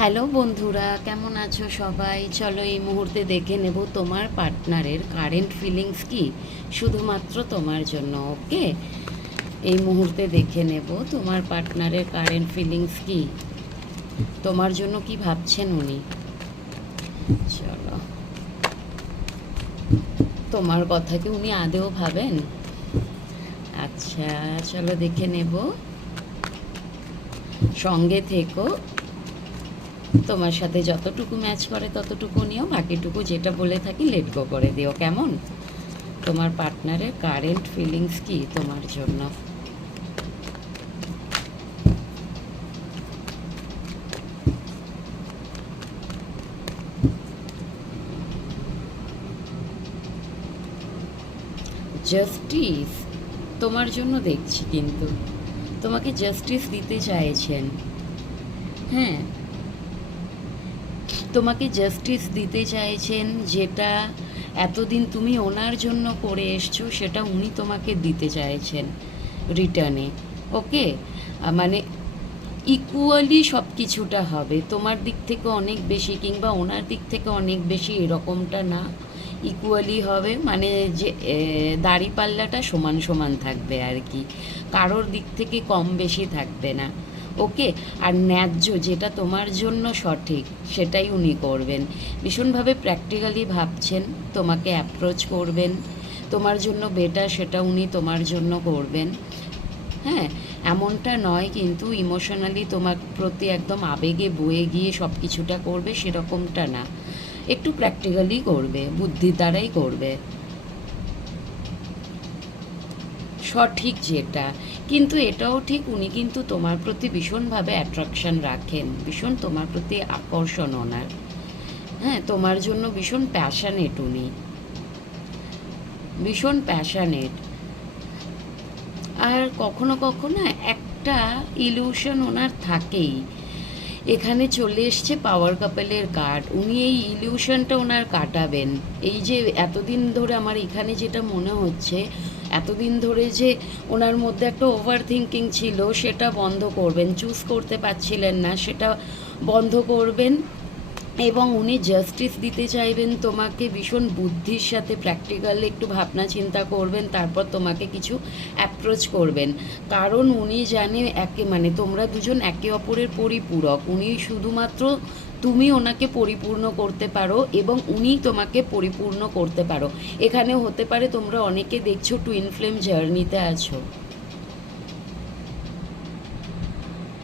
Hello বন্ধুরা, কেমন আছো সবাই? চলো এই মুহূর্তে দেখে নেব তোমার পার্টনারের কারেন্ট ফিলিংস কি, শুধুমাত্র তোমার জন্য। ওকে, এই মুহূর্তে দেখে নেব তোমার পার্টনারের কারেন্ট ফিলিংস কি, তোমার জন্য কি ভাবছেন উনি। চলো, তোমার কথা কি উনি আদেও ভাবেন? আচ্ছা, চলো দেখে নেব, সঙ্গে থেকো। তোমার সাথে যতটুকু ম্যাচ করে ততটুকু নিও, বাকিটুকু যেটা বলে থাকি লেট গো করে দিও, কেমন? তোমার পার্টনারের কারেন্ট ফিলিংস কি তোমার জন্য। জাস্টিস তোমার জন্য দেখছি, কিন্তু তোমাকে জাস্টিস দিতে চাইছেন। হ্যাঁ, তোমাকে জাস্টিস দিতে চাইছেন, যেটা এতদিন তুমি ওনার জন্য করে এসছো সেটা উনি তোমাকে দিতে চাইছেন রিটার্নে। ওকে, মানে ইকুয়ালি সব কিছুটা হবে, তোমার দিক থেকে অনেক বেশি কিংবা ওনার দিক থেকে অনেক বেশি এরকমটা না, ইকুয়ালি হবে। মানে যে দাড়িপাল্লাটা সমান সমান থাকবে আর কি, কারোর দিক থেকে কম বেশি থাকবে না। ওকে, আর ন্যায্য যেটা তোমার জন্য সঠিক সেটাই উনি করবেন। ভীষণভাবে প্র্যাকটিক্যালি ভাবছেন, তোমাকে অ্যাপ্রোচ করবেন, তোমার জন্য বেটার সেটা উনি তোমার জন্য করবেন। হ্যাঁ, এমনটা নয় কিন্তু ইমোশনালি তোমার প্রতি একদম আবেগে বয়ে গিয়ে সব কিছুটা করবে সেরকমটা না, একটু প্র্যাকটিক্যালি করবে, বুদ্ধির দ্বারাই করবে সঠিক যেটা। কিন্তু এটাও ঠিক, উনি কিন্তু তোমার প্রতি ভীষণভাবে অ্যাট্রাকশন রাখেন, ভীষণ তোমার প্রতি আকর্ষণ ওনার। হ্যাঁ, তোমার জন্য ভীষণ প্যাশানেট উনি, ভীষণ প্যাশানেট। আর কখনো কখনো একটা ইলিউশন ওনার থাকেই। এখানে চলে এসছে পাওয়ার কাপেলের কার্ড, উনি এই ইলিউশনটা ওনার কাটাবেন। এই যে এতদিন ধরে আমার এখানে যেটা মনে হচ্ছে, এতদিন ধরে যে ওনার মধ্যে একটা ওভার থিঙ্কিং ছিল সেটা বন্ধ করবেন, চুজ করতে পারছিলেন না সেটা বন্ধ করবেন। এবং উনি জাস্টিস দিতে চাইবেন তোমাকে, ভীষণ বুদ্ধির সাথে প্র্যাকটিক্যালি একটু ভাবনা চিন্তা করবেন, তারপর তোমাকে কিছু অ্যাপ্রোচ করবেন। কারণ উনি জানে একে মানে তোমরা দুজন একে অপরের পরিপূরক, উনি শুধুমাত্র তুমি ওনাকে পরিপূর্ণ করতে পারো এবং উনি তোমাকে পরিপূর্ণ করতে পারো। এখানে হতে পারে তোমরা অনেকে দেখছো টুইন ফ্লেম জার্নিতে আছো।